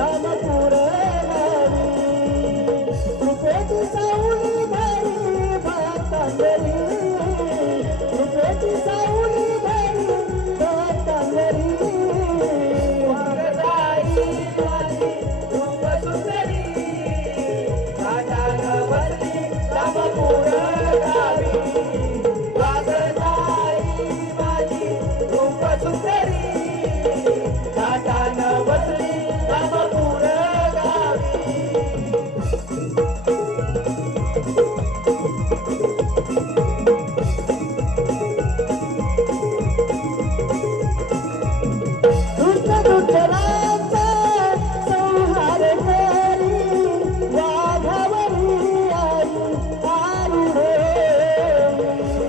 धामपुर गावी कृपेची सावली भरी भक्तांगरी कृपेची सावली भरी भक्तांगरी वागदाई माझी रूप सुंदरी घाटानं बसली धामपुर गावी वागदाई माझी रूप सुंदरी घाटानं बसली धामपुर गावी दुष्टराचा संहार करी वाघावरी आई आरुढे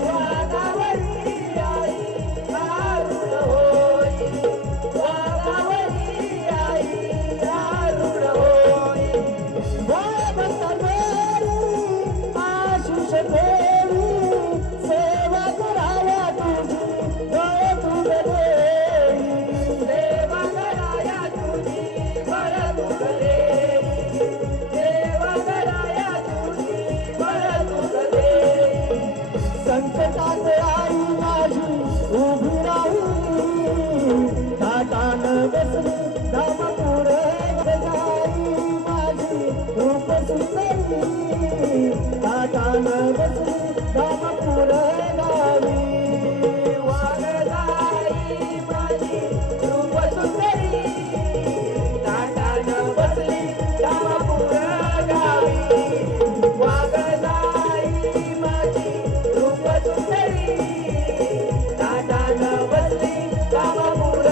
वाघावरी आई आरुढ होई वाघावरी आई आरुढ होई भक्तांवरी आशिष ठेवी सेवा कराया तुझी गळ तुझे सेवा कराया तुझी बळ तुझे सेवा कराया तुझी बळ तुझे संकटात आई माझी उभी राहिली घाटानं बसली धामपुर गावी माझी रूप सुंदरी घाटानं बसली धामपुर गावी वागदाई माझी रूप सुंदरी घाटानं बसली धामपुर गावी वागदाई माझी रूप सुंदरी घाटानं बसली धामपुर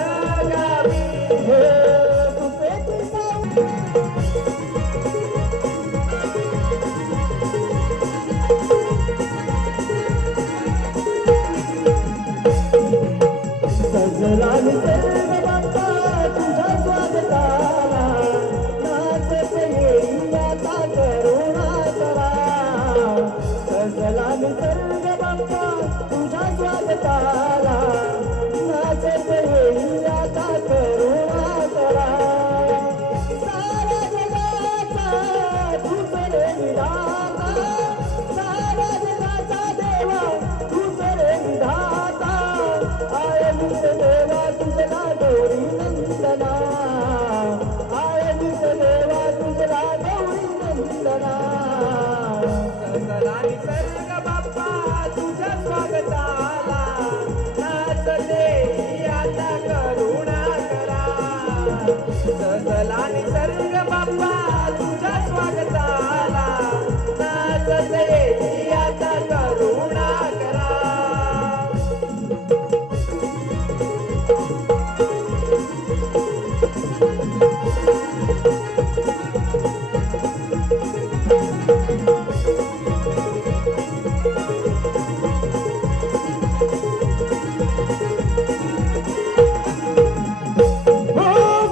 गावी हे कृपेची सावली सजला निसर्ग बाप्पा तुझ्या स्वागताला नाचत येईल आता करुणा करा सजला निसर्ग बाप्पा तुझ्या स्वागताला नाचत येईल आता करुणा करा साऱ्या जगाचा तूच रे विधाता साऱ्या जगाचा देवा तूच रे विधाता आयलीस देवा तुझला गौरी नंदना आयलीस देवा तुझला गौरी नंदना सकला निसर्ग बाप्पा तुझ्या स्वागताला नाचते आता करुणा करा सकला निसर्ग बाप्पा तुझ्या स्वागताला नाचते आता करुणा करा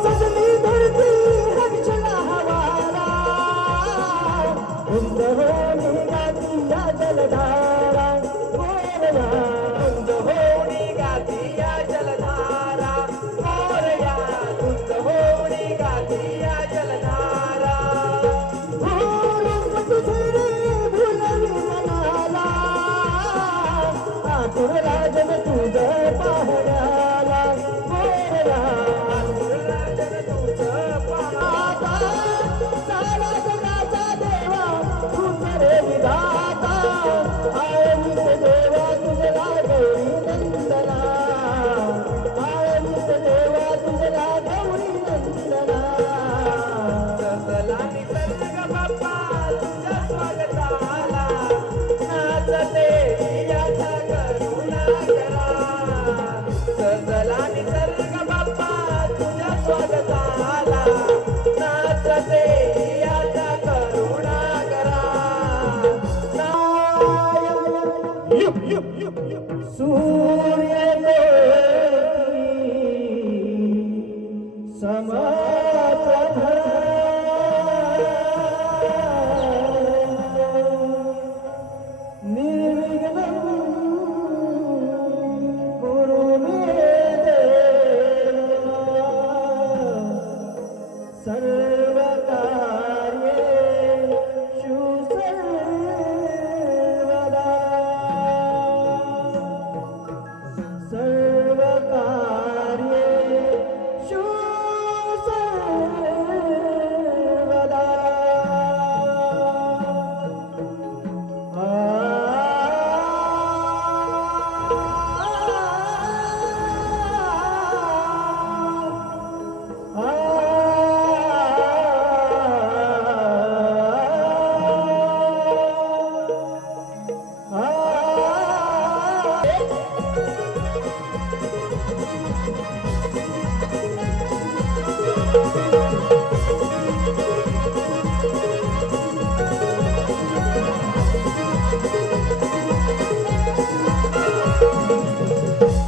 सजनी धरती हर्षला हवा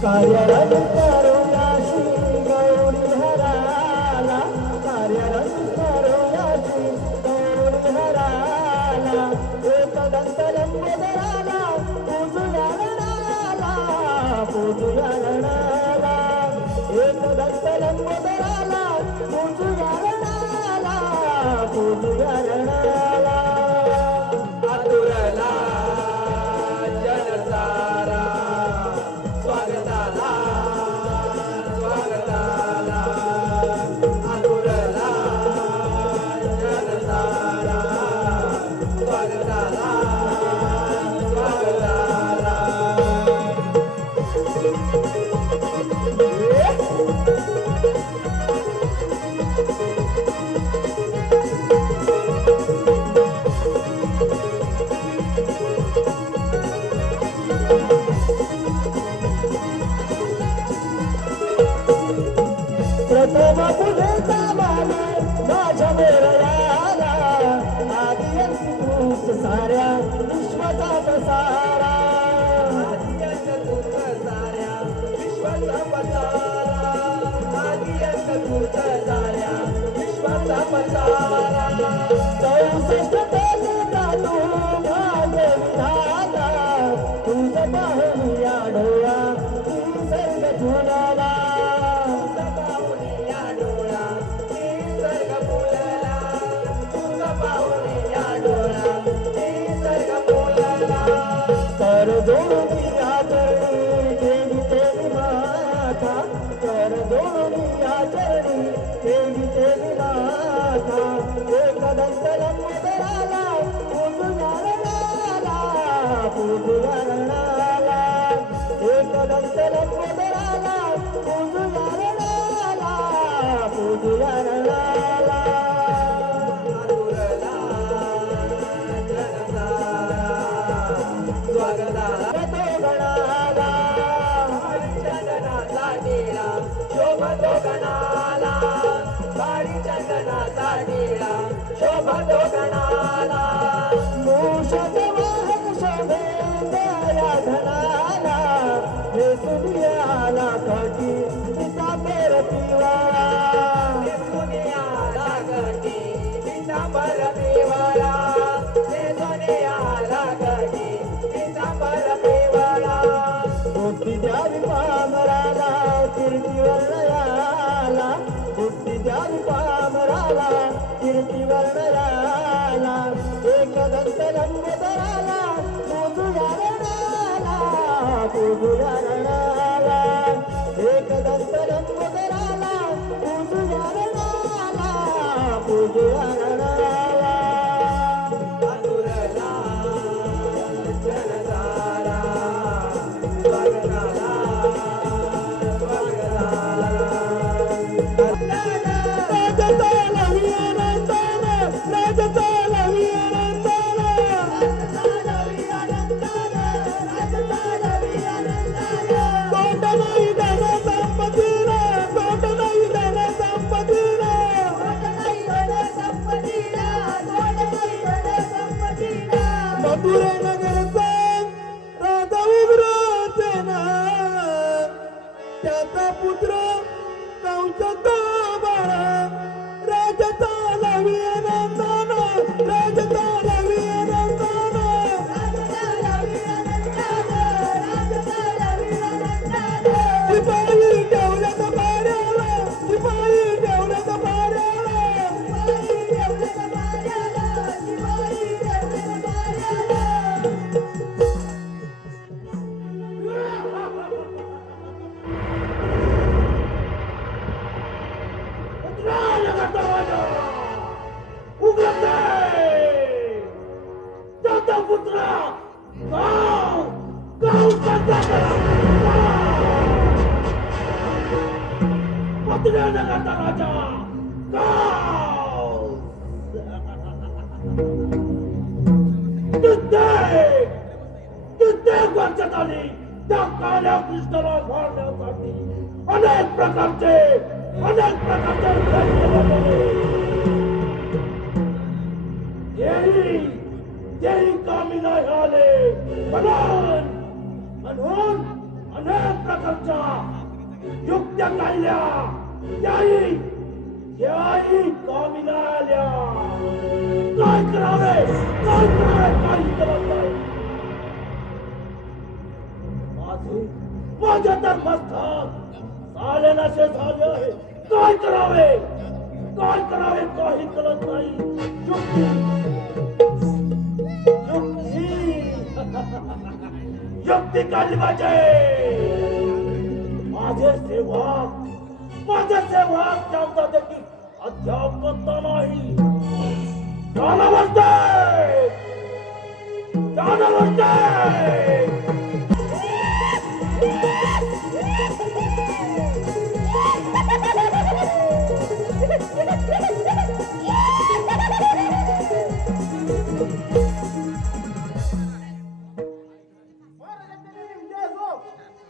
कार्यरत करुयाशी गौरी हराला कार्यरत करुयाशी गौरी हराला एक दंत लंबोदराला पूजुया रणाला पूजुया रणाला एक दंत लंबोदराला पूजुया रणाला पूजुया रणाला आतुरला जनसारा स्वागताला स्वागताला आतुरला जनसारा स्वागताला स्वागताला प्रथम पुढेचा माने माझ्या मेरयाला आदियंत तूच साऱ्या विश्वाचा पसारा आदियंत तूच साऱ्या विश्वाचा पसारा आदियंत तूच साऱ्या विश्वाचा पसारा 64 तेलिका तू भाग्य विधाता तुझं पाहुणी आढळला निसर्ग फुलाला कर जोडून आचरणी देवी देवी माता कर जोडून आचरणी देवी देवी माता एक दंत लंबोदराला पूजुया रणाला पूजुया रणाला एक दंत लंबोदराला पूजुया रणाला पूजुया रणाला शोभतो गणाला भारी चंदनाचा टिळा शोभतो गणाला मूषक वाहन शोभेंद्या धनाला हे सुनियाला कटी पिता परतीवाळा हे सुनियाला कटी पिता परतीवाळा हे सुनियाला कटी पिता परतीवाळा बुद्धी द्यावी पामराला कीर्तिवर्णयाला बुद्धी द्यावी पामराला कीर्तिवर्णयाला एक दंत लंबोदराला पूजुया रणाला पूजुया रणाला एक दंत लंबोदराला पूजुया रणाला पूजुया रणाला आतुरला जनसारा स्वागताला मथुरे नगरचा राजा उग्रसेना त्याचा पुत्र कंसचा बाळा राजाचा लावी आनंदाना राजाचा लावी आनंदाना शिपाई ठेवल्यात पाऱ्याला शिपाई ठेवल्यात पाऱ्याला वर्षात आली त्या काल्या कृष्णाला मारण्यासाठी अनेक प्रकारचे अनेक प्रकारचे दैत्य बनवले. तेही कामी नाही आले. म्हणून अनेक प्रकारच्या युक्त्या काढल्या, त्याही कामी नाही आल्या. काय करावे, काही करत नाही. माझ्या तर मस्तक चालेनासे झाले आहे. काय करावे काही कळत नाही. युक्ती युक्ती काढली पाहिजे. माझे सेवक जाणतात की अध्यापकता नाही.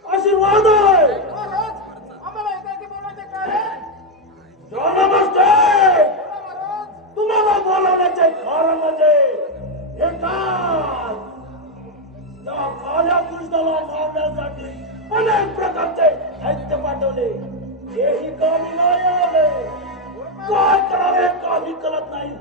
आशीर्वाद आहे. तुम्हाला बोलावण्याचे कारण म्हणजे एकाच त्या काळ्या कृष्णाला मारण्यासाठी अनेक प्रकारचे दैत्य पाठवले. तेही कामी नाही आले. काय करावे काही कळत नाही.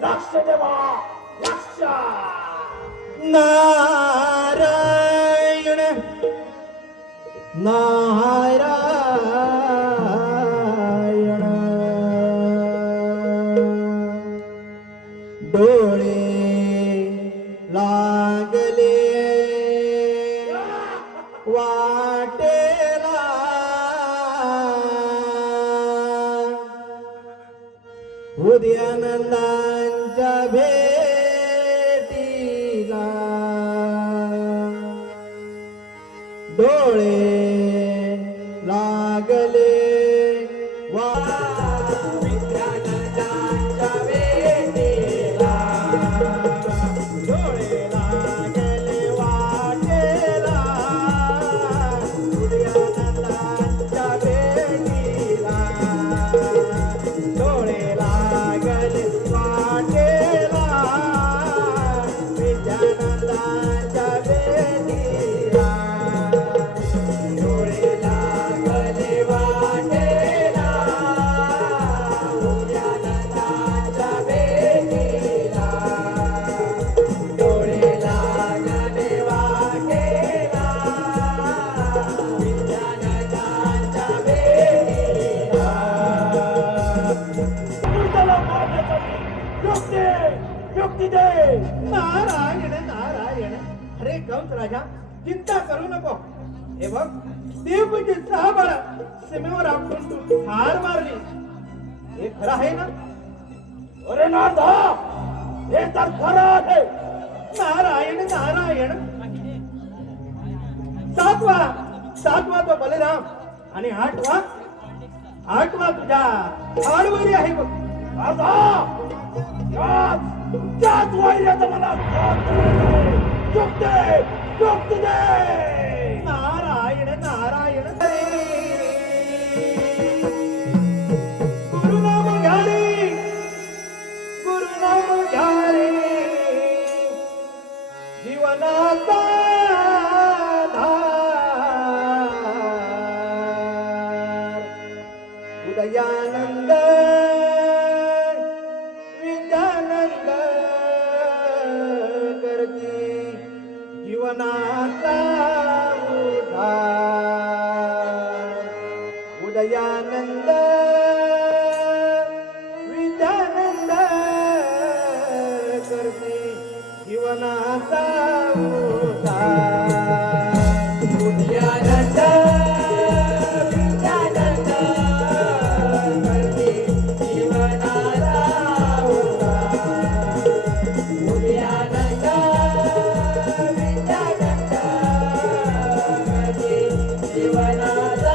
लक्ष देवा, लक्ष. नारायण नारायण डोळे लागले वाटेला उदयानंदांच्या भेटीला डोळे लागले विद्यानंदांच्या भेटीला डोळे लागले वाटेला उदयानंदांच्या भेटीला डोळे लागले वाटेला विद्यानंदांच्या भेटीला डोळे लागले वाटेला उदयानंदांच्या भेटीला डोळे लागले वाटेला विद्यानंदांच्या भेटीला कृष्णाला मारण्यासाठी युक्ती दे. नारायण नारायण. अरे कंस राजा, चिंता करू नको. हे बघ, देवची 6 बाळा सीमेवर आपण तू हार मारली, हे खरं आहे ना? अरे नाथा, हे तर खरं आहे. नारायण नारायण. सातवा तो बलराम आणि आठवा तुझ्या आडवरी आहे बघ. नाथा, त्याच वैर्याचं मला युक्ती दे. नारायण नारायण. गुरुनाम घ्या रे, गुरुनाम घ्या रे, जीवनाचा धार. उदयानंद विद्यानंद करती जीवनाचा उद्धार. उदयानंद विद्यानंद करते जीवनाचा उद्धार. उदयानंद विद्यानंद करते जीवनाचा उद्धार. उदयानंद विद्यानंद करते जीवनाचा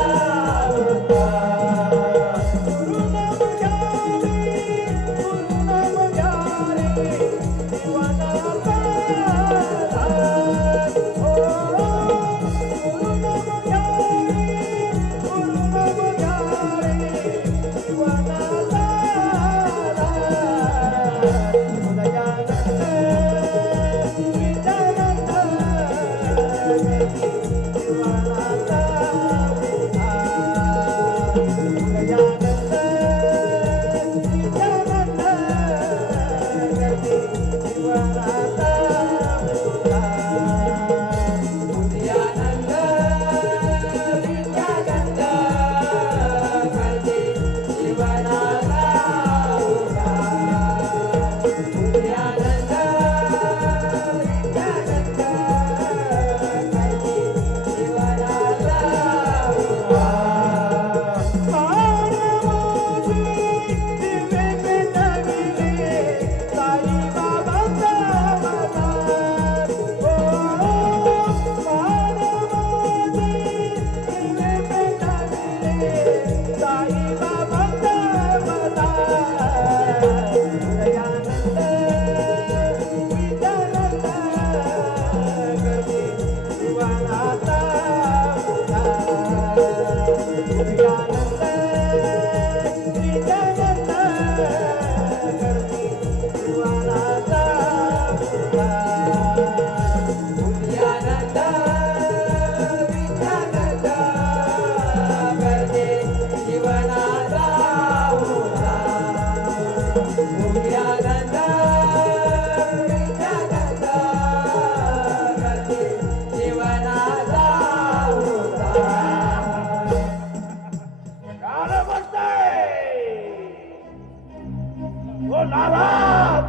नाराज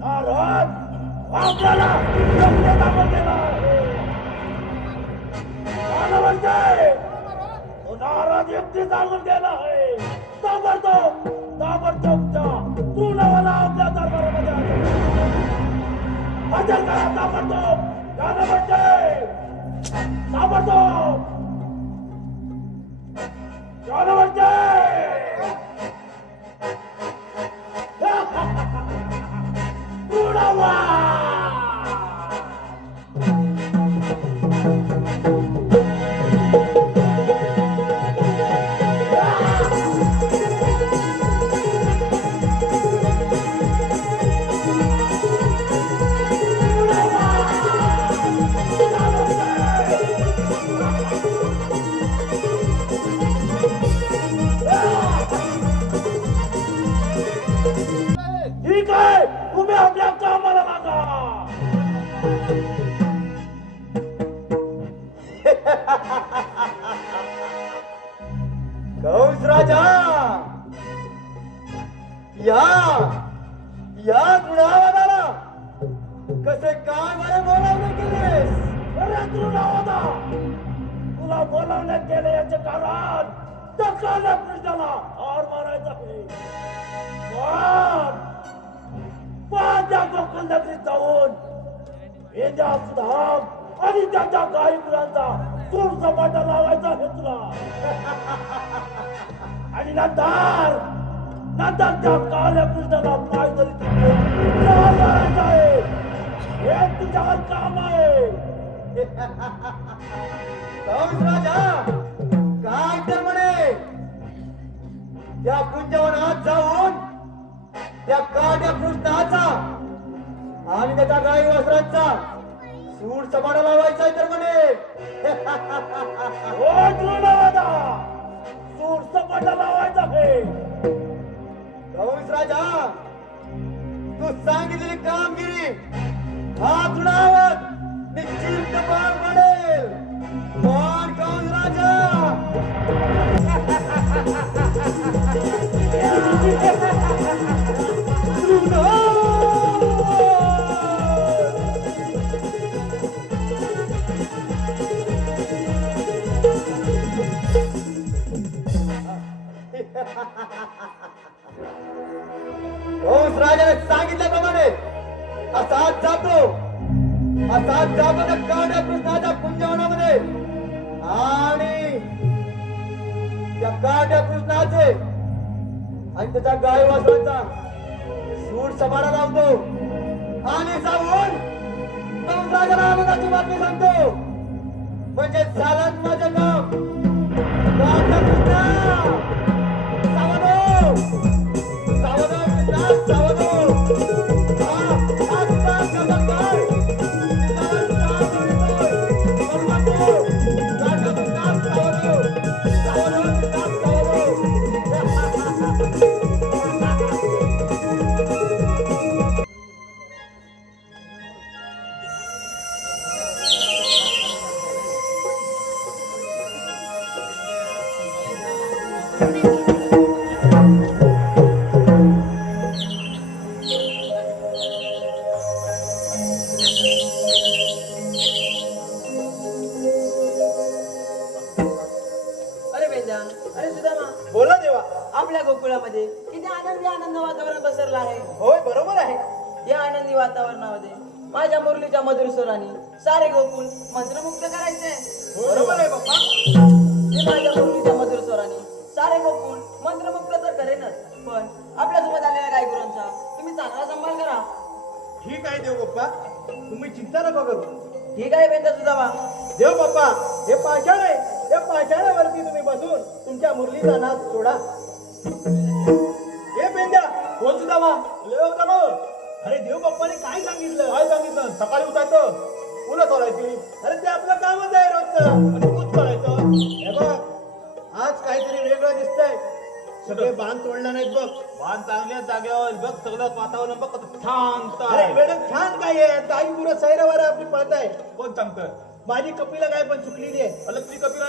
नाराज आपल्याला योग्य दाखल केला आहे. तो नाराज व्यक्ती जाणून गेला आहे. ताबडतोब तू नवाला आपल्या दरबारामध्ये हजर करा. ताबडतोब गाणं म्हणते. ताबडतोब गाणं म्हणते. ठीक आहे, तुम्ही आपल्या कामाला लागा. कंस राजा या तृणावादाला कसे काय बरे बोलावणे केलेस? अरे तृणावादा, तुला बोलावण्यात गेले याचे कारण टकाला कृष्णाला हार मारायचा आहे. पण त्या गोकुळ नगरीत जाऊन मेंढ्या सुधाम आणि त्याच्या गाई गुरांचा सूर सपाटा लावायचा आहे तुला. आणि नंतर त्या काळ्या कृष्णाला पाय तरी मारायचा आहे. हे तुझ्यावर काम आहे. कंस राजा काय तर म्हणे त्या कुंजवनात जाऊन त्या काट्या कृष्णाचा आणि त्याच्या गाई वस्त्रांचा सूर सपाटा लावायचा तर म्हणे. हो तृणावादा, सूर सपाटा लावायचा आहे. कंस राजा तू सांगितलेली कामगिरी हा तृणावत निश्चित पार पडेल. पण कंस राजा कंस राजाने सांगितल्याप्रमाणे असाच जातो त्या काड्या कृष्णाच्या कुंजवनामध्ये आणि त्या काड्या कृष्णाचे आणि त्याच्या गाय वासरांचा सूड सभारा लावतो आणि जाऊन कंस राजाला आनंदाची बातमी सांगतो. म्हणजे झालं माझं काम. काड्या कृष्णा सावधो सावधो कृष्णा सावधो. अरे वेदा, अरे सुदामा, बोला देवा. आपल्या गोकुळामध्ये किती आनंद वातावरण पसरलं आहे. होय, बरोबर आहे. या आनंदी वातावरणामध्ये माझ्या मुरलीच्या मधुर स्वराने सारे गोकुळ मंत्रमुक्त करायचे. बरोबर आहे बाप्पा. मी माझ्या मुरलीच्या मधुर स्वराने सारे गोकुळ मंत्रमुक्त तर करेनच, पण आपल्या सोबत आलेल्या गायगुरांचा तुम्ही चांगला सांभाळ करा. ठीक आहे देव बाप्पा, तुम्ही चिंता नका करू. ठीक आहे वेदा सुदामा. देव बाप्पा, हे पाषाण आहे. या पाषाणावरती तुम्ही बसून तुमच्या मुरलीचा नाच सोडा. हे पेंद्या, कोण सुद्धा मा अरे देव बाप्पाने काय सांगितलं? काय सांगितलं? सकाळी उठायचं, फुलं तोडायची अरे ते आपलं कामच आहे रोजचं. आणि दूध करायचं. हे बघ, आज काहीतरी वेगळं दिसतंय. सगळे बांध तोडला नाहीत बघ. वाहन चांगल्या जागेवर बघ, सगळं वातावरण बघ कसं शांत अरे आहे. वेळ छान काय आहे, ताई पुरं सैरावारा आपली पळताय. कोण सांगतं? माझी कपिला काय पण चुकलेली आहे. अरे ती कपिल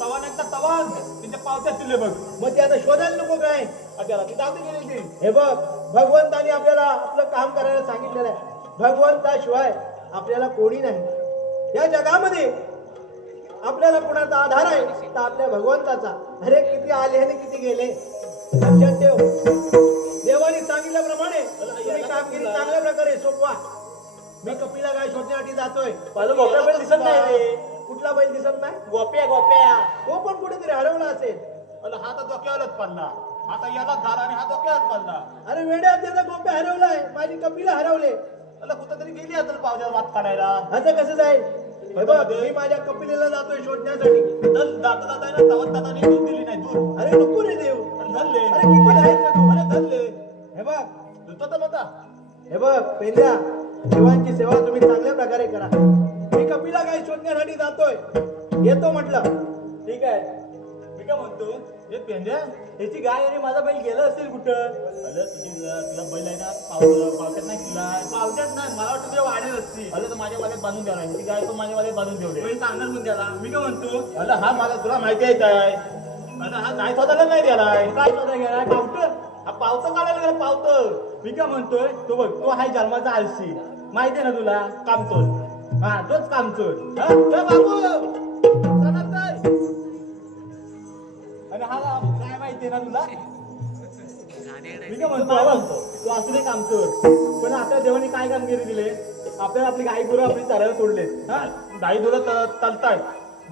तवान एकदा तवान त्यांच्या पावत्यात दिले बघ. मग ते आता शोधायला नको काय? त्याला ती जाऊ दे गेली ती. हे बघ, भगवंताने आपल्याला आपलं काम करायला सांगितलेलं आहे. भगवंताशिवाय आपल्याला कोणी नाही या जगामध्ये. आपल्याला कोणाचा आधार आहे तर आपल्या भगवंताचा. अरे किती आले आणि किती गेले लक्षात ठेव. देवाने सांगितल्याप्रमाणे तुम्ही कामगिरी चांगल्या प्रकारे सोपवा. मी कपिला गाय शोधण्यासाठी जातोय. माझं गोप्या बैल दिसत नाही रे. कुठला बैल दिसत नाही? गोप्या गोप्या. तो पण कुठेतरी हरवला असेल. अरे हा तर डोक्यावरच पडला. आता याला झाला आणि हा डोक्यावरच पडला. अरे वेड्या, त्याचा गोप्या हरवलाय. माझी कपिला हरवले. अरे कुठं तरी गेली असेल पावसात वाट काढायला. असं कसं जाईल? हे बघ, मी माझ्या कपिलेला जातोय शोधण्यासाठी. तर जाता आहे ना तवत दादाने दूध दिली नाही दूध. अरे नको रे देव. अरे धरले. अरे किती राहायचं तू? अरे धरले. हे बघ, धुतो तर बघा. हे बघ पेंद्या, देवांची सेवा तुम्ही चांगल्या प्रकारे करा. मी कपिला गाय शोधण्यासाठी जातोय. येतो म्हटलं. ठीक आहे. मी काय म्हणतो, हे पेंड्या त्याची गाय आणि माझा बैल गेला असेल कुठं? अरे तुला बैल आहे ना पावसात नाही तिला. पावसात नाही, मला वाटतं तुझ्या वाड्यात असतील. अरे तर माझ्या वाड्यात बांधून द्यावा. ती गाय पण माझ्या वाड्यात बांधून ठेवली. मी सांगणार पण त्याला. मी काय म्हणतो, अरे हा मला तुला माहिती आहे काय? अरे हा गाय स्वतःला नाही गेलाय. काय स्वतः गेलाय? पावतं. हा पावतं काढायला गेला पावतं. मी काय म्हणतोय, तो बघ, तो हाय जन्माचा आळशी. माहिती आहे ना तुला? कामचोर. हा तोच कामचोर. हा बाबू चला तर. आणि हा काय माहितीये ना तुला? मी काय म्हणतो, तू असू दे कामचोर, पण आता देवाने काय कामगिरी दिले? आपल्याला आपली गाई गुरु आपली चरायला सोडले. हा गाई गुरु चालतायत.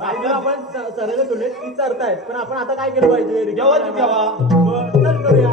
आपल्याला आपण चरायला सोडले, ती चरतायत. पण आपण आता काय केलं पाहिजे? चल करूया.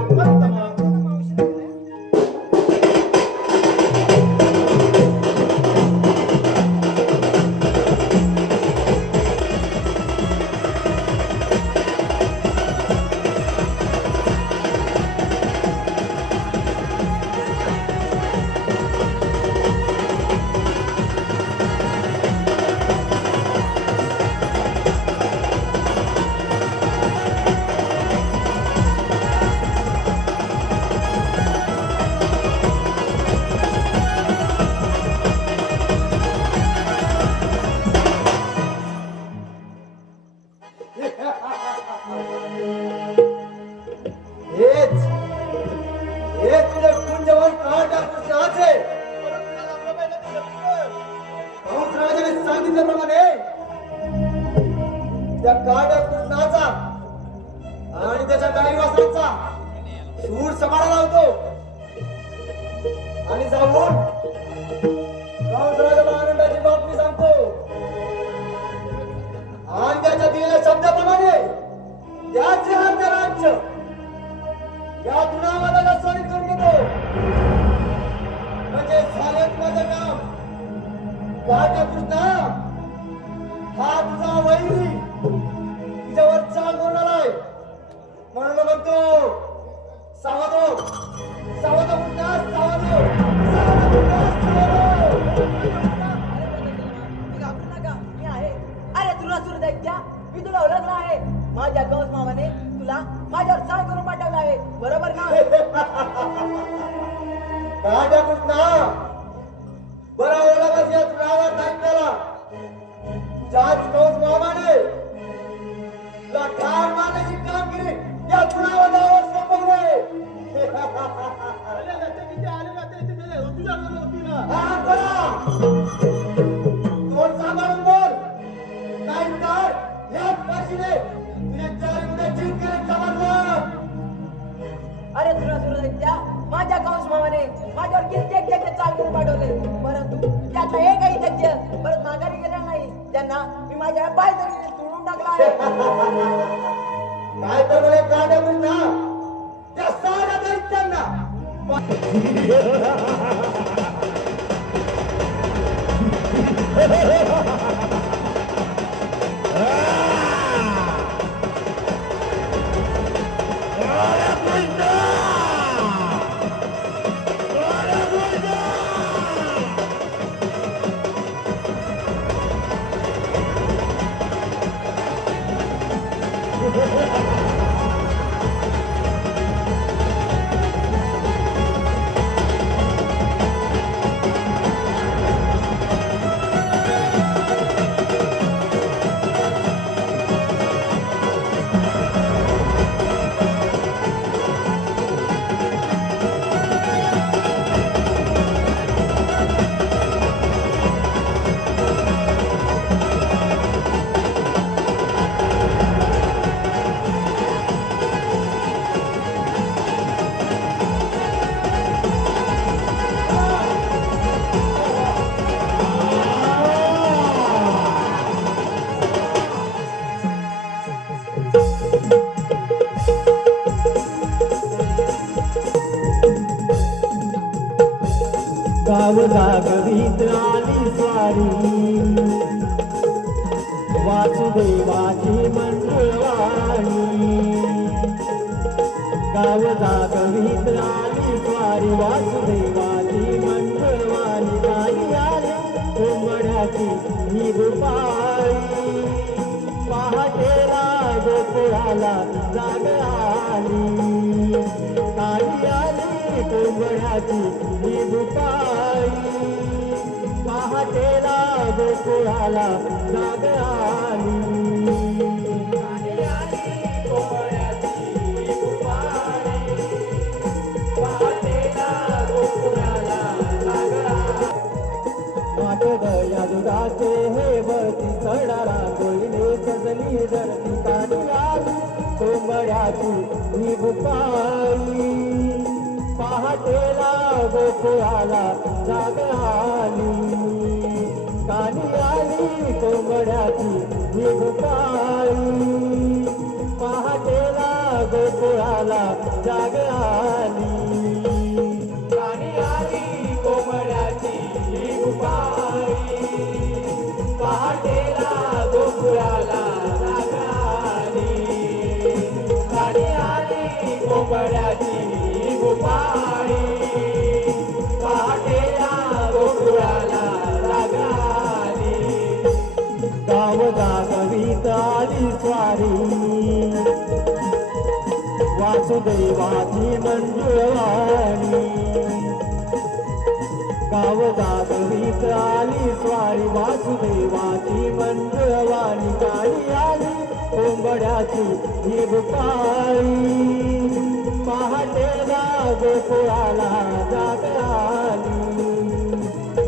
सांगितल्याप्रमाणे त्या काड्या कृष्णाचा आणि त्याच्या गाई वासरांचा सूड समारा लावतो आणि जाऊन कंसराजाला आनंदाची बातमी सांगतो आणि त्याच्या दिलेल्या शब्दाप्रमाणे त्याचे अर्ध राज्य या दुनावादाला स्वारीत करून घेतो म्हणजे झालेच माझं काम काट्या कृष्णा हा तुझा वैरी तुझ्यावर चाल होणार आहे म्हणून म्हणतो सावधो सावधो कृष्णा सावधो सावधो कृष्णा तू घाबरू नका मी आहे. अरे तुला सुरू दैत्या मी तुला ओळखला आहे. माझ्या कंस मामाने तुला माझ्यावर चाल करून पाठवला आहे बरोबर ना? काट्या कृष्णा बरा ओळखच या नावात ऐकताला तुझ्याच कौस मामाने तुला ठार मारण्याची कामगिरी या गुणावादावर सोपवले हा बरा तोंड सांभाळून बोल नाहीतर याच पाशीने तुझ्या चारी उद्या जीव करेल समजलं. अरे तुला सुरू दैत्या माझ्या कंस मामाने माझ्यावर कित्येक चाल करून पाठवले परंतु त्यातला एकही दैत्य परत माघारी गेला नाही. त्यांना मी माझ्या पाय धरून तोडून टाकला आहे. काय तर म्हणे काट्या कृष्णा त्या साऱ्या दैत्यांना गाव जागवीत आली स्वारी वासुदेवाची मंडळवाणी गाव जागवीत आली स्वारी वासुदेवाची मंडळवाणी गाई आली कोंबड्याची ही दुपारी पहाटेला गोकुळाला जाग आली गाई आली कोंबड्याची ही दुपारी पहाटेला गोकुळाला जाग आली गाई आली कोंबड्याची ही दुपारी पहाटेला गोकुळाला जाग आली मागद या दुधाचे हे वरती चढाला गोळीने सजली धरती पाणी आली कोंबड्याची ही बुपाई पहाटेला गोकुळाला जाग आली कानी आली कोंबड्याची ही बुपाई पहाटेला गोकुळाला जाग आली कानी आली कोंबड्याची ही बुपाई पहाटेला गोकुळाला जाग आली कानी आली कोंबड्याची ही बुपाई पहाटेला गोकुळाला जाग आली गाव जागवीत आली स्वारी वासुदेवाची मंजुळवाणी गाव जागवीत आली स्वारी वासुदेवाची मंजुळवाणी गाडी आली कोंबड्याची ही बुपाई पहाटेला गोकुळाला जाग आली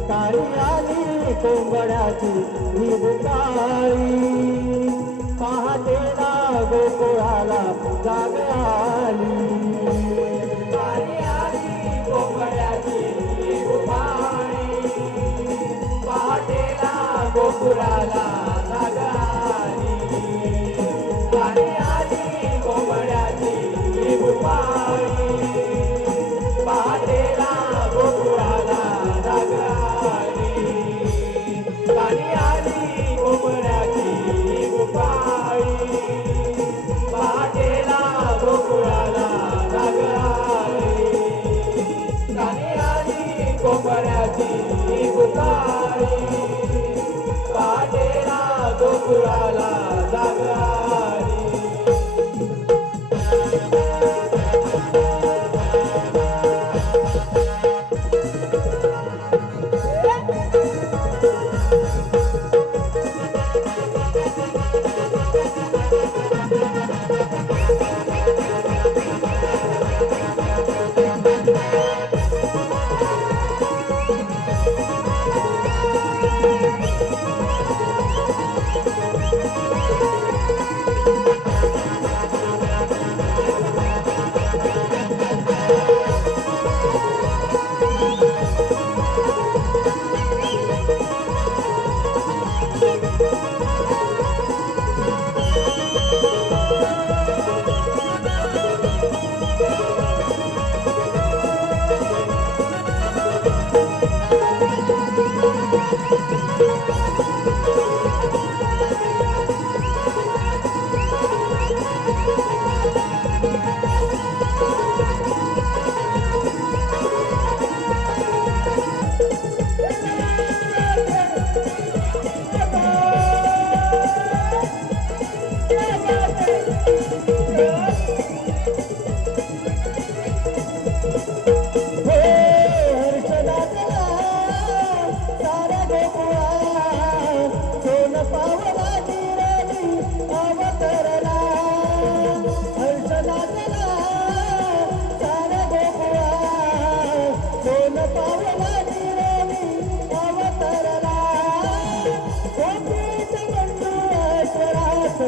काळी आली कोंबड्याची ही बुपाई पहाटेला गोकुळाला जाग आली आली आली कोंबड्याची रुपाणी पहाटेला गोकुळाला जाग आली आली आली कोंबड्याची रुपाणी पहाटेला गोकुळाला जाग आली आली आली कोंबड्याची रुपाणी पहाटेला गोकुळाला जाग आली गाणी आली कोंबड्याची गुपाळी पहाटेला गोकुळाला जाग आली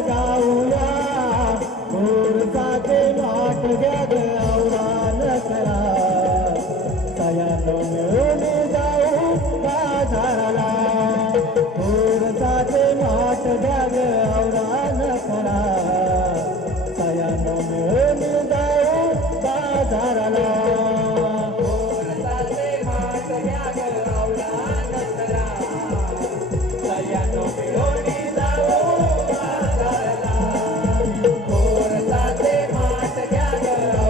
जाऊया मोरचाचे नाट जग औरान करा सयानो मिळून जाऊ बाजाराला मोरचाचे नाट जग औरान करा सयानो मिळून जाऊ बाजाराला कोरताचे माठ घ्या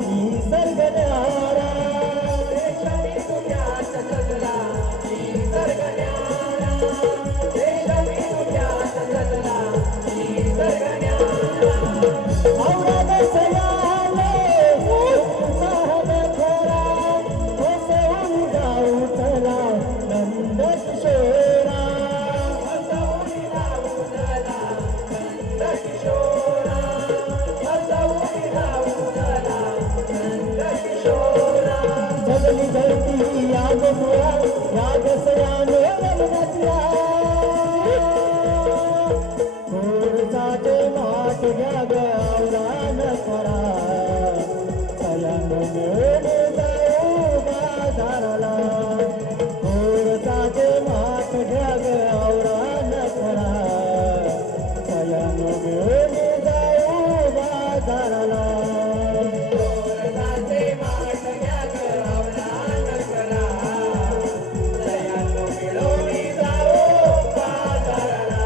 निसर्ग न्यारा देशाने तुझ्यात जगला निसर्ग न्यारा देशाने तुझ्यात जगला निसर्ग न्यारा औरंग सयाले उत्साहन खोरा कोसळून जाऊ चला नंद किशोरा हसवून राहू चला नंद किशोरा हसवून राहू चला नंद किशोरा जगली जळती याद मुळा याद सयाने रमणातला थोडसाचे माठ घ्या ग आवरान करा सयान मिळून जाऊ बाजाराला थोडसाचे माठ घ्या ग आवरान करा सयान मिळून जाऊ बाजाराला कोरडाचे माठ घ्या ग आवरान करा दयानो मिळवणी जाऊ बाजाराला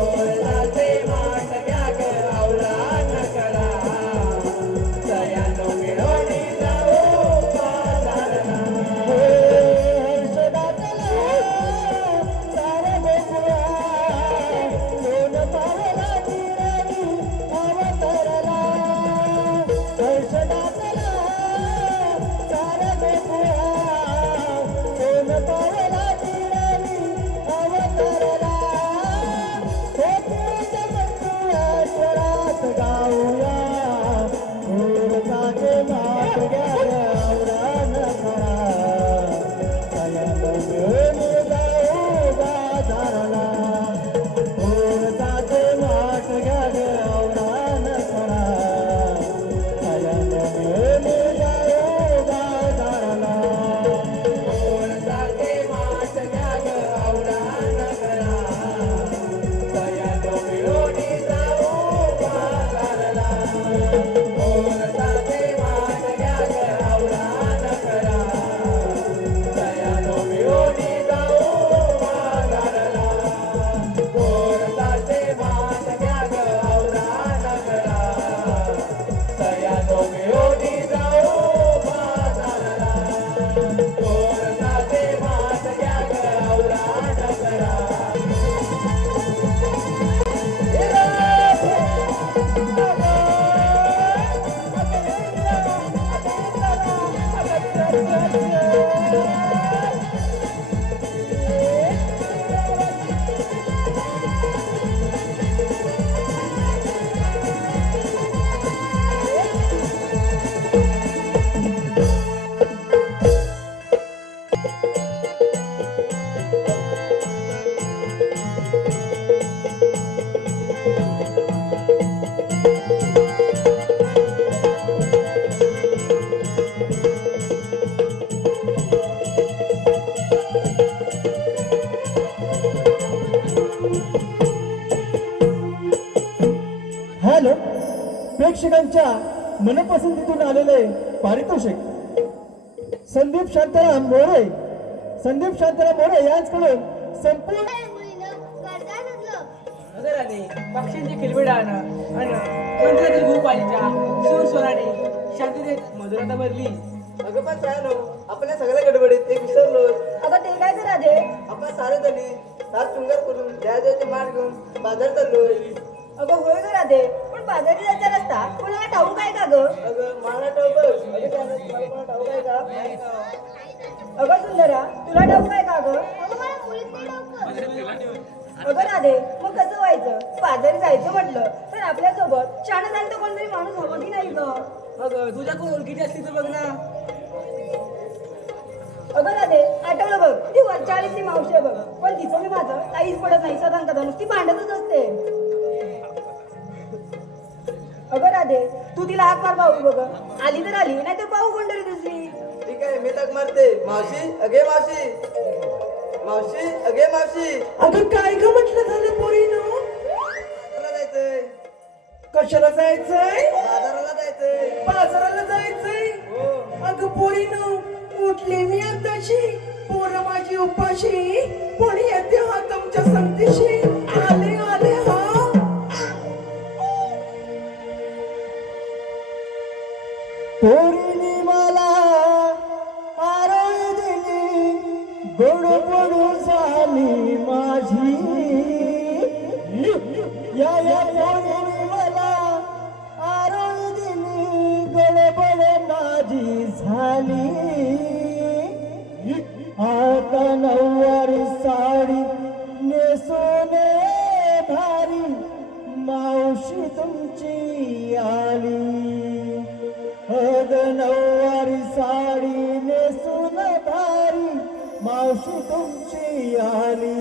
कोरडाचे माठ घ्या ग आवरान करा दयानो मिळवणी जाऊ बाजाराला गाऊया घोरसाचे माठ घ्या आवरान करा सयान मिळून जाऊ बाजाराला घोरसाचे माठ घ्या आवरान करा सयान मिळून जाऊ बाजाराला कोरडाचे माठ घ्या ग आवरान करा दयानो मिळवणी जाऊ बाजाराला कोरडाचे माठ घ्या ग आवरान करा दयानो मिळवणी जाऊ बाजाराला कोरडाचे माठ घ्या ग आवरान करा दयानो मिळवणी जाऊ बाजाराला कोरडाचे माठ घ्या ग आवरान करा हॅलो प्रेक्षकांच्या मनपसंतीतून आलेले पारितोषिक संदीप शांताराम मोरे यांच्याकडून संपूर्ण नगराने पक्ष्यांची किलबिडानं आणि मंत्रातील भूपालीच्या सूरस्वराने शांततेत मधुरता भरली. अगं पण राहिलो आपल्या सगळ्या गडबडीत ते विसरलो. अगं ते काय करा राजे आपण सारे जणी सात शृंगार करून द्यायचे मार्ग घेऊन बाजार चाललोय. अगं होय ग राधे पण बाजारी जायचा रस्ता कोणाला ठाऊक आहे का ग? अगं मला ठाऊक अगं त्यानं तुम्हाला कोणा ठाऊक आहे का? अगं सुंदरा तुला ठाऊक आहे का ग? अगं राधे मग कसं व्हायचं? बाजारी जायचं म्हटलं तर आपल्यासोबत शाळा जायचं कोणतरी माणूस हवं की नाही ग? अगं तुझ्या कोण ओळखीची असली तर बघ ना. अगं राधे आठवलं बघ ती वरच्या आळीतली मावशी आहे बघ पण तिचं मी माझं काहीच पडत नाही सदान कदा नुसती भांडतच असते. अगं राधे तू तिला हाक मार पाहू बघ आली तर आली नाही तर पाहू कोणतरी दुसरी. ठीक आहे मी तक मारते. मावशी अगे मावशी मावशी अगे मावशी. अगं काय ग म्हटलं झालं पोरीनं? बाजाराला जायचंय. कशाला जायचंय? बाजाराला जायचंय. बाजाराला जायचंय? हो. अगं पोरीनं उठले मी आताशी पोरं माझी उपाशी कोणी येते हा तुमच्या संगतीशी आले आले हा. पोरीनी मला आरोळी दिली, गोड गोड झाली माझी. या पोरीनी मला आरोळी दिली, गडबड माझी झाली. आता नऊवारी साडी नेसून भारी मावशी तुमची आली. हद नऊवारी साडी नेसून भारी मावशी तुमची आली.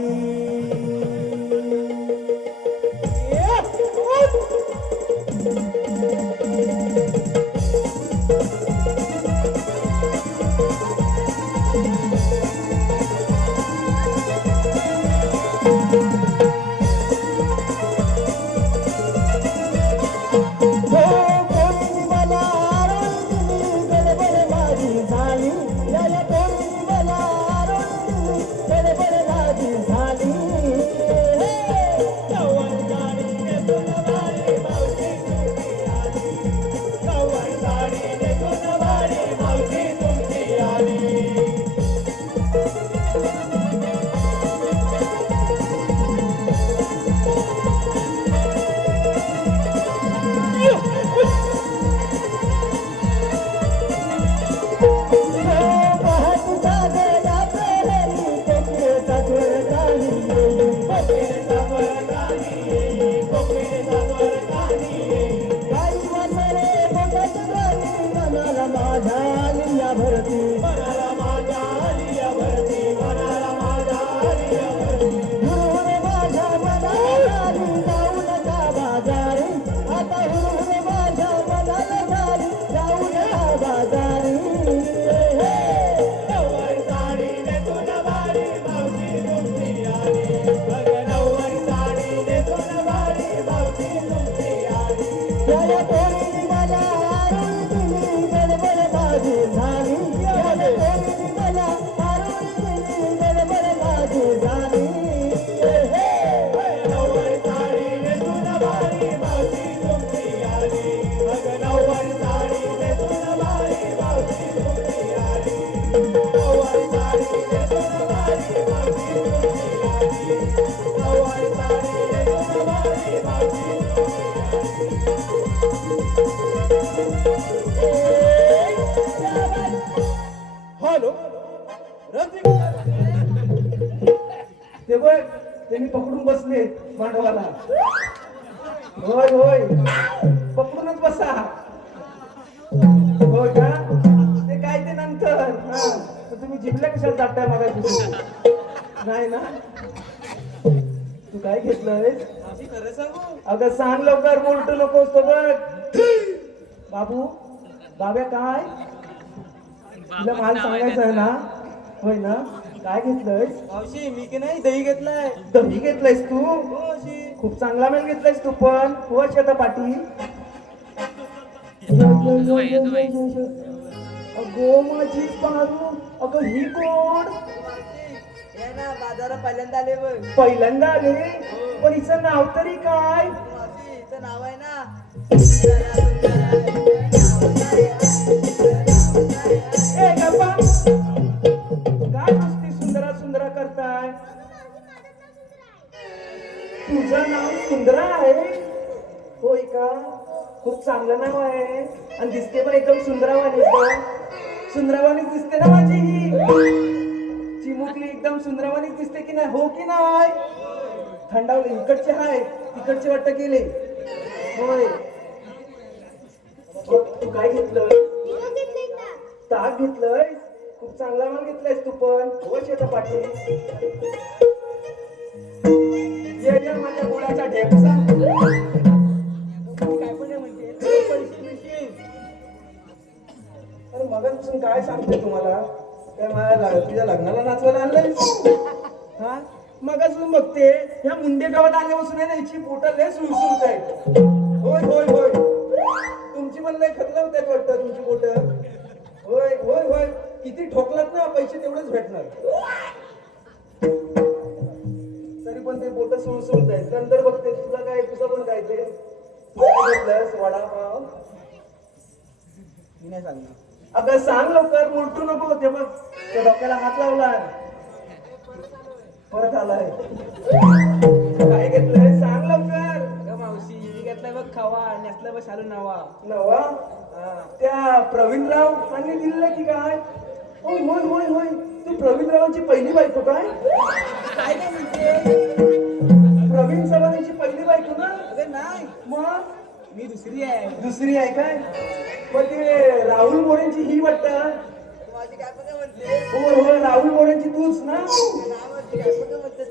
हॅलो ते बघ त्यांनी पकडून बसले मांडवाला. होय होय पकडूनच बसा. होय का ते काय ते नंतर. हा तुम्ही जिंकल्या कशाला जाताय मला नाही ना. तू काय घेतलंय खरं सांगू. अगं सांग लवकर बोलतो नकोस तो बघ. बाबू बाब्या काय तुला माल सांगायचं आहे ना. होय ना काय घेतलंय मावशी मी की नाही दही घेतलाय. दही घेतलंयस तू. खूप चांगला मेल घेतलायस तू पण. हो शेता पाटी. अगो माझी पारू. अगं ही कोण. हे ना बाजारात पहिल्यांदा आले बघ. पहिल्यांदा आले पण हिचं नाव तरी काय. मावशी हिचं नाव आहे ना ए गप्पा काय नुसती सुंदरा सुंदरा करताय. तुझं नाव सुंदरा आहे. होय का खूप चांगलं नाव आहे आणि दिसते पण एकदम सुंदरावानी. सुंदरावानीच दिसते ना माझी ही चिमुकली. एकदम सुंदरावानीच दिसते की नाही. हो की नाही. थंडावले इकडचे हाय तिकडचे वाटत गेले. होय तू काय घेतलं. ताक घेतलंय. खूप चांगला माल घेतलायस तू पण. हो शेता पाटील ये माझ्या गुळाचा ढेपसा. काय पण म्हणते पैसे. अरे मगापासून काय सांगते तुम्हाला. काय माझ्या तुझ्या लग्नाला नाचवायला आणलंय. हा मगापासून बघते ह्या मुंडे गावात आल्यापासून आहे ना हिची पोटं लय सुळसुळत आहेत. होय होय होय तुमची पण लय खतलं होत वाटतं तुमची पोटं. होय होय होय किती ठोकलात ना पैसे तेवढेच भेटणार. तरी पण ते बोट सुळसुळत आहेत. नंतर बघते तुला काय तुझं पण काय ते घेतलंस वडापाव. मी नाही सांगणार. अगं सांग लवकर, उलटू नको. ते बघ त्या डोक्याला हात लावलाय, परत आलाय. काय घेतलंय सांग लवकर. अगं मावशी मी घेतलाय बघ खावा, नेसलं बघ शालू नावा. नवा त्या प्रवीणराव यांनी दिलेलं की काय? होय होय होय होय, तू प्रवीणरावांची पहिली बायको काय? काय नाही म्हणते? प्रवीण चव्हाणांची पहिली बायको ना? अगं नाही, मग मी दुसरी आहे. दुसरी आहे काय? मग ते राहुल मोरेंची ही वाटतं. माझी काय बघा म्हणते? होय होय, राहुल मोरेंची तूच ना? नावाची काय बघा म्हणते?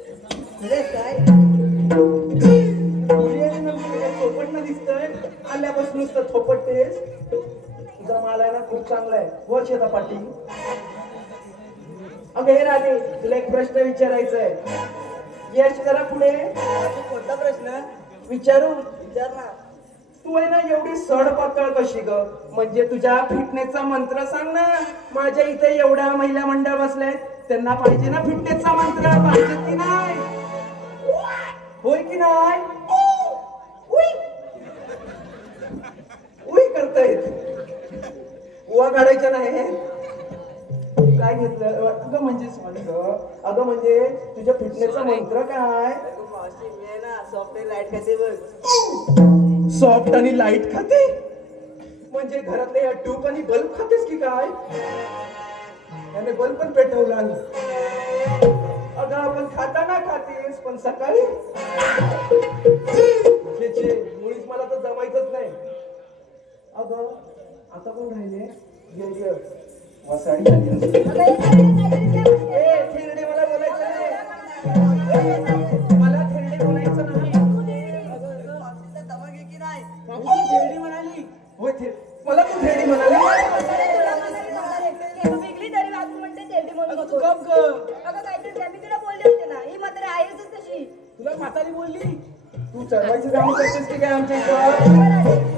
तुझे काय? थोपटणं दिसतंय, आल्यापासूनच तर थोपटतेस. तुझा माल आहे ना खूप चांगला आहे. व शेता पाटील. अगं हे राधे, तुला एक प्रश्न विचारायचा आहे. यश जरा पुढे कोणता प्रश्न विचारू. विचार ना. तू आहे ना एवढी सडपातळ कशी ग? म्हणजे तुझ्या फिटनेसचा मंत्र सांग ना. माझ्या इथे एवढ्या महिला मंडळ बसल्यात, त्यांना पाहिजे ना फिटनेसचा मंत्र, पाहिजे की नाही? होय की नाही? उई करतायत, उवा काढायच्या नाही. काय घेतलं अगं? म्हणजे सॉरी ग. अगं म्हणजे तुझ्या फिटनेसचा मंत्र काय? अगं मावशी मी आहे ना सॉफ्टवेअर लाईट खाते बघ. सॉफ्ट आणि लाईट खाते? म्हणजे घरातले या ट्यूब आणि बल्ब खातेस की काय? त्याने बल्ब पण पेटवला. अगं आपण खाताना खातेस, पण सकाळी मुळीच मला तर जमायचंच नाही. अगं आता कोण राहिले? ये वसाडी आली असते. थेरडे मला बोलायचं नाही, मला थेरडे बोलायचं नाही. थेरडी म्हणाली. होय मला तू थेरडी म्हणाली? वेगळी तरी वागू म्हणते तेरडी म्हणू अगं नको. तू गप ग. अगं काहीतरी मी तुला बोलले होते ना, ही म्हातारी आहेच तशी. तुला म्हातारी बोलली. तू चढवायची कामं करतेस की काय आमच्या इथं?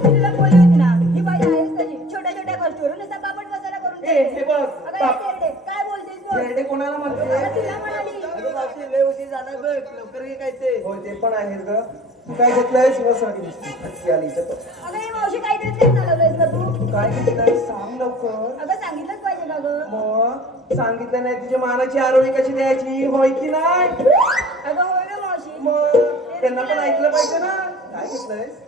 मी तुला बोलली होती ना, ही बाई आहेच तशी. छोट्या छोट्या गोष्टीवरून नुसता बापट बसायला करून ए, हे बघ, अगं हे तेरडे, काय बोलतेस बोल. थेरडे कोणाला म्हणते? अगं तिला म्हणाली. अगं मावशी लय उशीर झाला बघ, लवकर घे काय ते. होय ते पण आहेस ग. तू काय घेतलंयस? वसाडी दिसते आली इथं. अगं ही मावशी काहीतरी तेच चालवलंयस का तू? काय घेतलंयस सांग लवकर. अगं सांगितलंच पाहिजे का गं? मग सांगितलं नाही तुझ्या मानाची आरोळी कशी द्यायची? होय की नाही? अगं होय गं मावशी. मग त्यांना पण ऐकलं पाहिजे ना. काय घेतलंयस?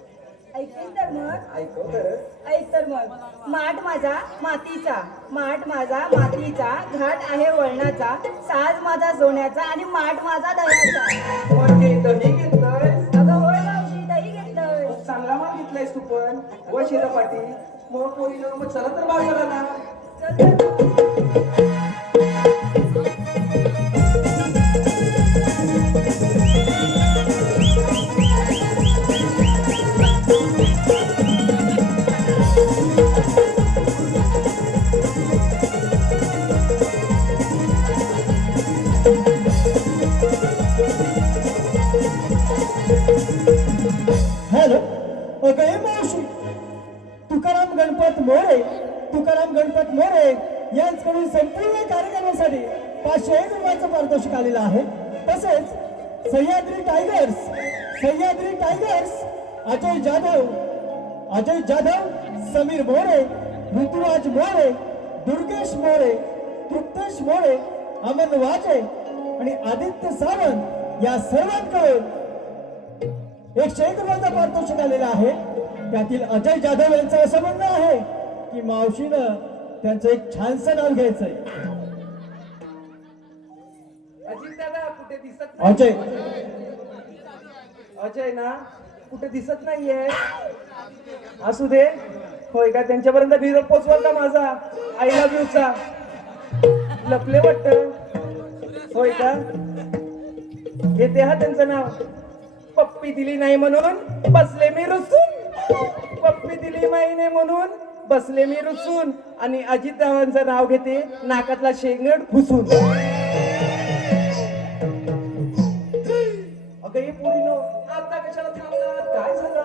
ऐकतेस तर मग? ऐकव तर. ऐक तर मग. माठ माझा मातीचा, माठ माझा मातीचा, घाट आहे वळणाचा, साज माझा सोन्याचा आणि माठ माझा दह्याचा. म्हणजे दही घेतलंयस? अगं होय मावशी, दही घेतलंय. चांगला माल घेतलायस तू पण. व शेतापाटी. मग पोरीनं मग चला तर बाजाराला. चल तर मग. हॅलो, अगं हे मावशी, तुकाराम गणपत मोरे, तुकाराम गणपत मोरे यांच्याकडून संपूर्ण कार्यक्रमासाठी 501 रुपयाचं पारितोषिक आलेलं आहे. तसेच सह्याद्री टायगर्स, सह्याद्री टायगर्स अजय जाधव, समीर मोरे, ऋतुराज मोरे, दुर्गेश मोरे, तृप्तेश मोरे, अमन वाजे आणि आदित्य सावंत या सर्वांकडून 101 रुपयाचा पारितोषिक आलेला आहे. त्यातील अजय जाधव यांचं असं म्हणणं आहे की मावशीनं त्यांचं एक छानसं नाव घ्यायचंय. अजित दादा कुठे दिसत नाही? अजय, अजय ना कुठे दिसत नाहीये. असू दे. होय का? त्यांच्यापर्यंत निरोप पोचवाल का माझा? आय लव्ह यू चा. लपले वाटत. होय का? घेते हा त्यांचं नाव. पप्पी दिली नाही म्हणून बसले मी रुसून, पप्पी दिली नाही म्हणून बसले मी रुसून, आणि अजितदावांचं नाव घेते नाकातला शेंगड फुसून. अगं हे पोरीनो, आता कशाला थांबलात? काय झालं?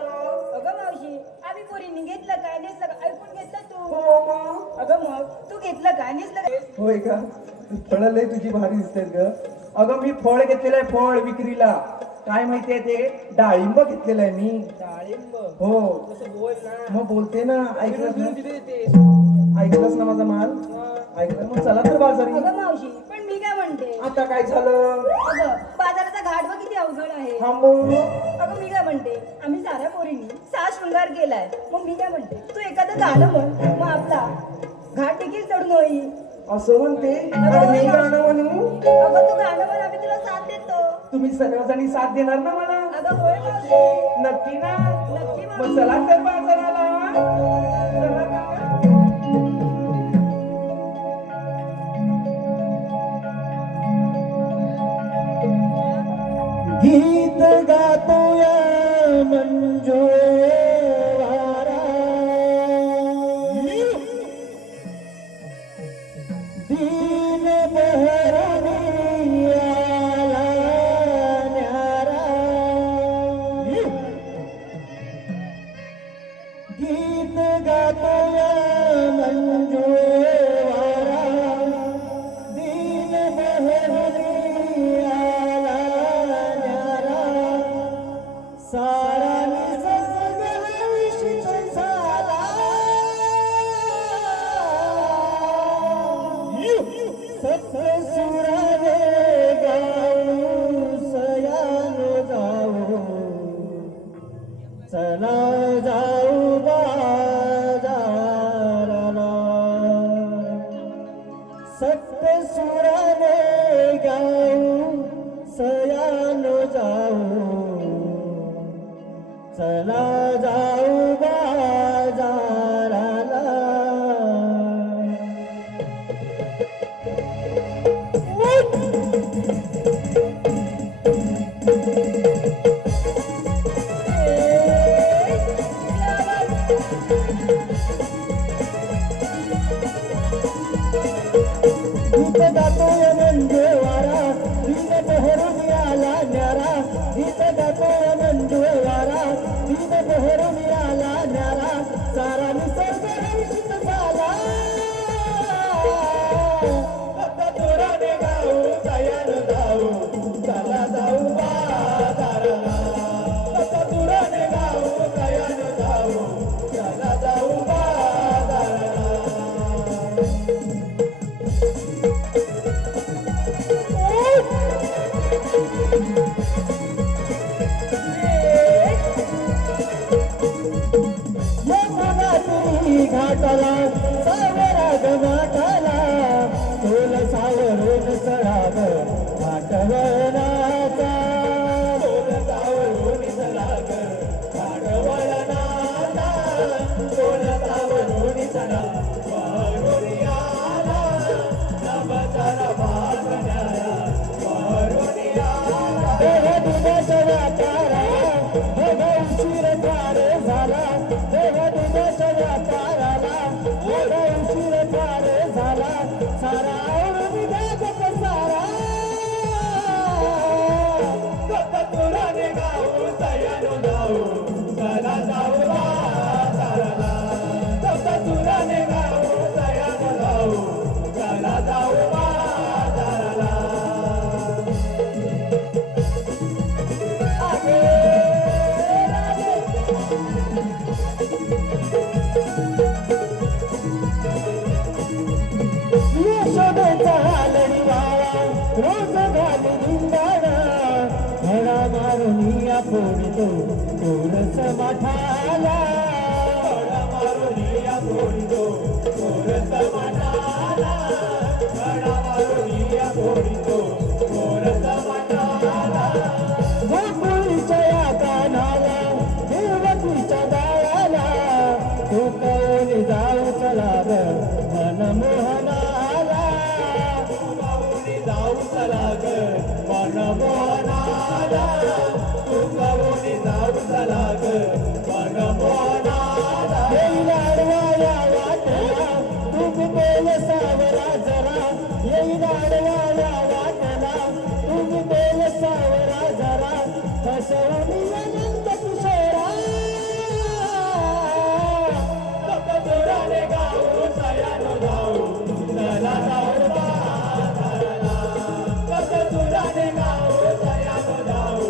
अगं मावशी, आम्ही पोरींनी घेतलं काय नेसलं का ऐकून घेतलं तू? हो मग. अगं मग तू घेतलं काय नेसलं काय? होय का? फळं लय तुझी भारी दिसतात ग. अगं मी फळ घेतलेलं आहे, फळ विक्रीला. काय माहितीये ते डाळिंब घेतलेलं आहे मी. डाळिंब हो कसं बोल ना. मग बोलते ना, ऐकलंस ना, तिथे ते ऐकलंस ना माझा माल, ऐकलं. मग चला तर बाजारी. अगं मावशी, पण मी काय म्हणते, आता काय झालं? अगं बाजाराचा घाट बघ किती अवघड आहे. हा मग अगं मी काय म्हणते, आम्ही साऱ्या पोरींनी साज शृंगार केलाय, मग मी काय म्हणते तू एखादं गाणं म्हण, मग आपला घाट देखील चढून होईल. असं म्हणते. आणि मी गाणं म्हणू? अगं तू गाणं म्हण, आम्ही तुला साथ देतो. तुम्ही सर्वजणी साथ देणार ना मला? अगं होय मावशी, नक्की ना? नक्की मग मावशी. चला तर बाजाराला. चला तर. गीत गातोया मंजू वारा, दीन बहरणी आला न्यारा. गीत गातोया मंजू वारा, दीन बहरणी आला न्यारा. सारा निसर्ग विशिष्ट झाला, सप्तसुराने गाऊ सयान जाऊ. चला जाऊ बाजाराला, सप्तसुराने गाऊ सयान जाऊ. चला जाऊ बाजाराला. गीत गातोय म्हणजे वारा, दीन बहरून आला न्यारा. गीत गातोय म्हणजे वारा, दीन बहरून आला न्यारा. सारा निसर्ग विशिष्ट झाला, जोराने गाऊ सयान जाऊ. चला जाऊ बाजाराला. जोराने गाऊ सयान जाऊ. चला जाऊ बाजाराला. यमुनात्री घाटाला सावरा गमाटाला, तोल सावरून सळाग घाटवळणाचा. तोल सावरून सळाग घाटवळणाचा. तोल सावरून सळाग वारून आला. नवसाला भागणारा वारून आला. देह दुधाच्या व्यापारा बघ उशीर फार झाला. देह दुधाच्या व्यापाराला बघ उशीर फार झाला. सारा आवरून जगत सारा, जोराने गाऊ सयान जाऊ. चला जाऊ बाजाराला. जोराने गाऊ सयान जाऊ. चला जाऊ बाजाराला. यशोदेचा हालडी वाळा रोज घाली धिंगाणा. घडा मारून या फोडतो चोरस मठाला. घोडा मारून या फोडतो चोरस मठाला. घोडा मारून या फोडतो चोरस मठाला. गोकुळीच्या या कानाला देवकीच्या दाळाला, डोकावून जाऊ चला ग मनमोहनाला. गाऊनी जाऊ चला ग मनमोहनाला. तू गाऊनी जाऊ चला ग मनमोहनाला. येईल आडवा या वाटला तुम्ही बेल सावरा जरा. येईल आडवा या वाटला तुम्ही बेल सावरा जरा. फसवून अनंत किशोरा, जोराने गाऊ सयान जाऊ. चला जाऊ बाजाराला. जोराने गाऊ सयान जाऊ.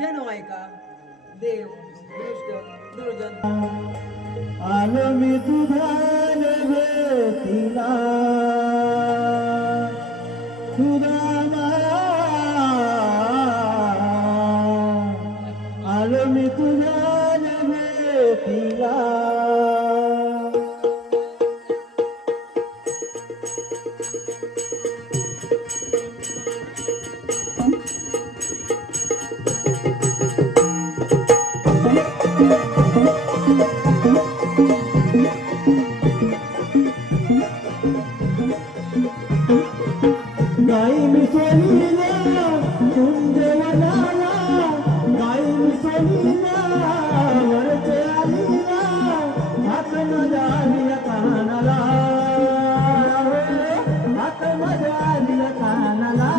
जनो ऐका देव दृष्ट दुर्जन आलो मी तुझ्या भेटीला आलो मी तुझ्या भेटीला गाई मी सोनीला कुंजवनाला गाई मी सोनीला वरचे आलीला हात माझ्या आलीला कानाला हात माझ्या आलीला कानाला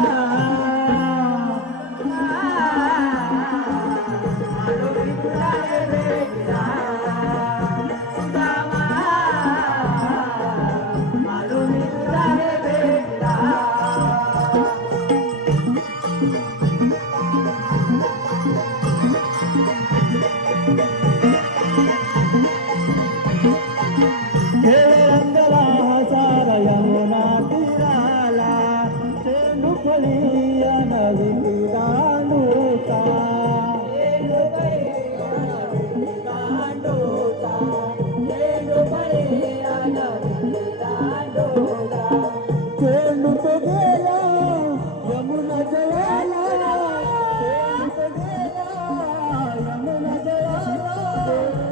रंगला सारा यमुना तीराला चेंडू फळी नवी दांडूचा चेंडू तो गेला यमुना जळाला चेंडू तो गेला यमुना जळाला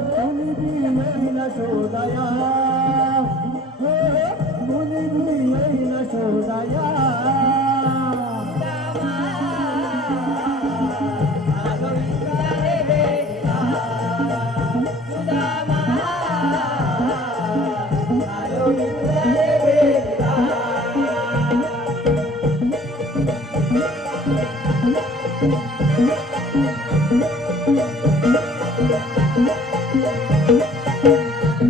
मुनी बी येईन शोधाया मुनी बी येईन शोधाया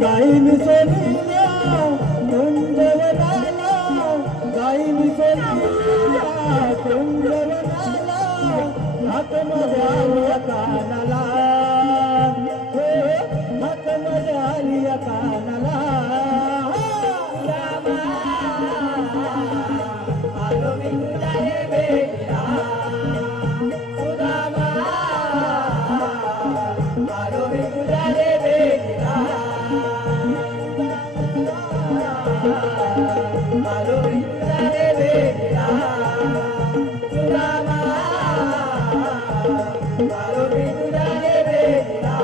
गाई मी सोनीला कुंजवनाला गाई मी सोनीला कुंजवनाला हात माझ्या आलिया कानाला हात माझ्या आलिया कानाला आलो मी तुझ्या भेटीला सुदामा आलो मी तुझ्या भेटीला आलो मी तुझ्या भेटीला सुदामा आलो मी तुझ्या भेटीला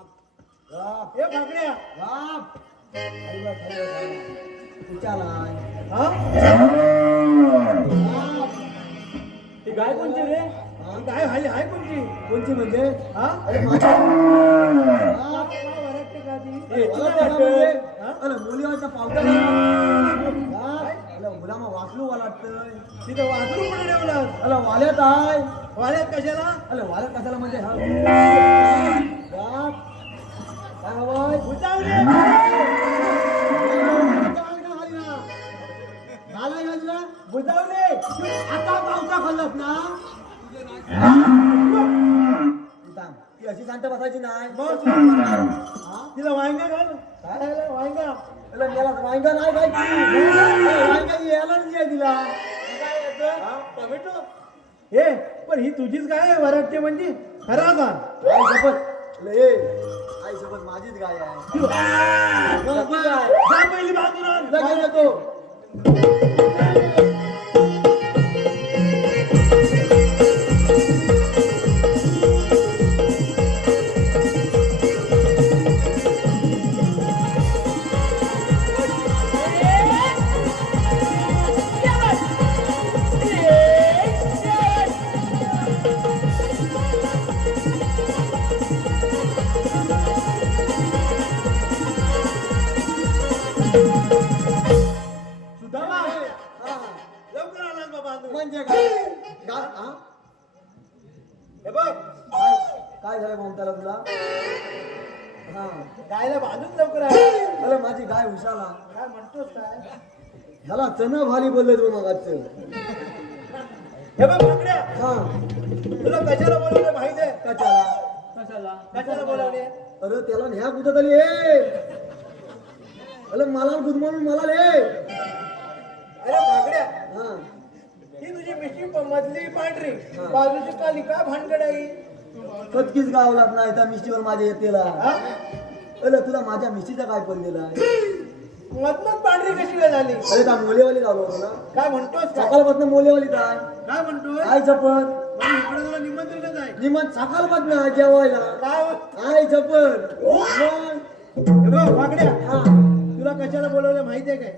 ए भागड्या ती गाय कोणची रे? काय हाय हाय कोणची कोणची म्हणजे हा अरे माझ्या वरटते का ती ए, तुला वाटतं? हा? अरे मुलीवरचा पावटा गुलामा वाचलू मला वाटतंय. तिथं वासरू कुठे ठेवलास? अला वाल्यात आहे. वाड्यात कशाला? अरे वाल्यात कशाला म्हणजे हा बाप. काय हवंय? बुजावले. घालाय घालला बुजावले. आता पावसा खाल्लास ना. थांब. ती अशी शांत बसायची नाही. मग तिला वांगा घाल. काय वांगा? अरे मला वांगा नाही खायची. वांगा यायला नाही आहे तिला. काय येतं? टोमॅटो. हे पण ही तुझीच गाय आहे वराटते म्हणजे खरा का? आई शपथ. ले आई शपथ माझीच गाय आहे. जा पहिली बाजूला. लगेच येतो. सुदामा हा. लवकर आलास बाबा तू. म्हणजे काय गाय हा हे बघ काय झालं ममताला तुला. हा गायला बांधून लवकर आला. अरे माझी गाय हुशाला. काय म्हणतोस काय? ह्याला चना भाली बोलले तू मग आजचं. हे बघ माकड्या, हा तुला कशाला बोलवलं माहिती आहे? कशाला. कशाला बोलवले? अरे त्याला ह्या कुठं तरी ये. अरे मला गुदमरून मला ले. अरे माकड्या, हा ही तुझी मिशी मधली पांढरी बाजूची काली काय भानगड आहे? कतकीच गावलात नाही त्या मिशीवर माझ्या येतेला. हा? अरे तुला माझ्या मिशीचा काय पण दिला. मधनच पांढरी कशी काय झाली? अरे का मोलेवाली गावलो होतो ना. काय म्हणतोस काय? सकाळपासून मोलेवाली काय काय म्हणतोय? आई चपन इकडे तुला निमंत्रणच आहे. निमत सकाळपासून जेवायला. काय हो? आई चपन मग. हे बघ माकड्या, हा तुला कशाला बोलवलं माहिती आहे काय?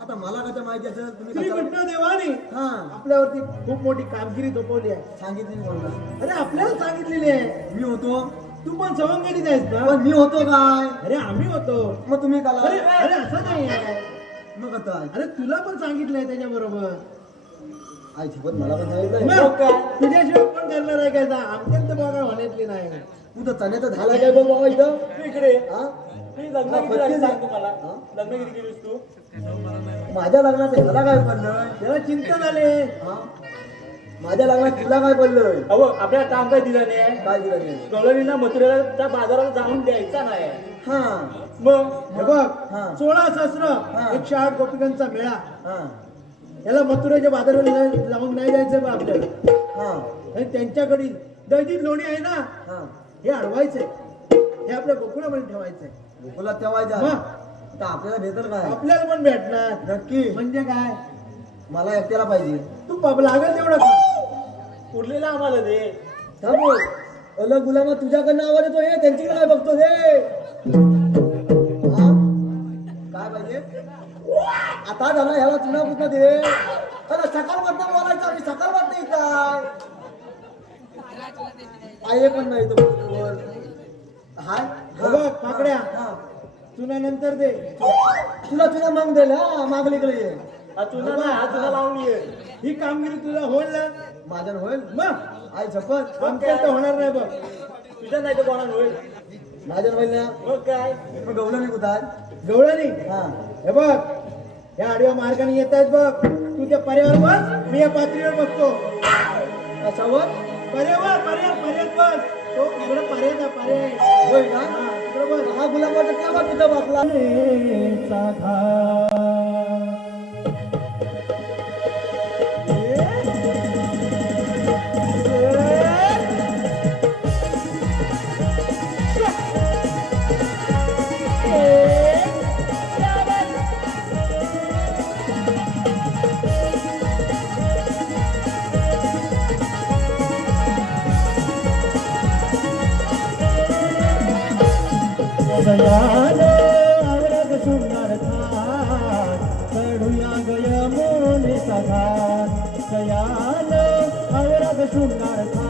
आता मला कसं माहिती असेल तुम्ही श्री कशाला- कृष्ण देवाने हा आपल्यावरती खूप मोठी कामगिरी थोपवली आहे. सांगितली कोणता. अरे आपल्याला सांगितलेली आहे. मी होतो. तू पण सवंगडीत आहेस ना? पण मी होतो काय. अरे आम्ही होतो. मग तुम्ही अरे काला अरे असं नाही आहे. मग आता अरे तुला पण सांगितलंय त्याच्या बरोबर. आई शपथ मला पण सांगितलं. तुझ्याशिवाय पण करणार आहे काय? आमच्यात तर बघा होण्यातली नाही. तू तर चण्याचा झाला काय बघ बाबा इथं. तू इकडे हा? तुझी लग्न हा, किती झाली पत्ती सांग तू मला. हा? लग्न किती केलीस तू? माझ्या लग्नात ह्याला काय पडलं. त्याला चिंता झाले. हा? माझ्या लग्नात तुला काय पडलं. अहो आपल्याला काम काय दिलं नाही. काय दिलं नाही. गवळणीला मथुरेला त्या बाजाराला जाऊन द्यायचा नाही. हा मग हे बघ, हा. 16 सहस्र हा. 108 गोपिकांचा मेळा. हा याला मथुरेच्या बाजाराला जाऊन नाही जायचं बा आपल्याला. हा आणि त्यांच्याकडील दैदिक लोणी आहे ना, हा हे अडवायचंय. हे आपल्या गोकुळामध्ये ठेवायचंय. तुला तेव्हायचा मग आता आपल्याला भेटल काय. आपल्याला पण भेटणार. नक्की म्हणजे काय? मला एकट्याला पाहिजे. तू लागेल तेवढं खा. उरलेला आम्हाला दे. थांबू अल गुलामा तुझ्याकडनं आवाज येतो. हे त्यांच्याकडे काय बघतो हे. हा? काय पाहिजे आता झाला ह्याला चुना पुतना दे. अरे सकाळपासून बोलायचं मी सकाळपासून काय आहे पण नाही तो हाय. हे बघ पाकड्या, हा. तुला नंतर दे. तुला तुला माग द्यायला मागलीकडे ये. हा चुना नाही, हा चुना लावून ये. ही कामगिरी तुला होईल ना? माझ्यान होईल. मग आई शपथ आमच्यात तर होणार नाही बघ. तुझ्या नाही तर कोणाला होईल. माझ्यान होईल ना. मग काय? मग गवलं नाही कुठं. गवळणी, हा हे बघ, या आडव्या मार्गाने येत आहेत बघ. तू त्या पर्यावर बस, मी या पातळीवर बसतो. कशावर पर्यात बस. तो इकडे पर्यात आहे, पर्याय. होय का. हा, इकडे बस. हा गुलाबाचा केव्हा तिथं बसला. सयान आवरग सुंदर थान चढूया गय मोने सघान. सयान आवरग सुंदर थान